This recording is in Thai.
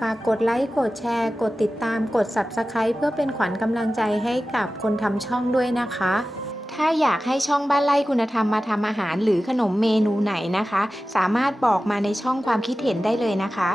ฝากกดไลค์ กดแชร์ กดติดตาม กด Subscribe เพื่อเป็นขวัญกำลังใจให้กับคนทำช่องด้วยนะคะ ถ้าอยากให้ช่องบ้านไล่คุณธรรมมาทำอาหารหรือขนมเมนูไหนนะคะ สามารถบอกมาในช่องความคิดเห็นได้เลยนะคะ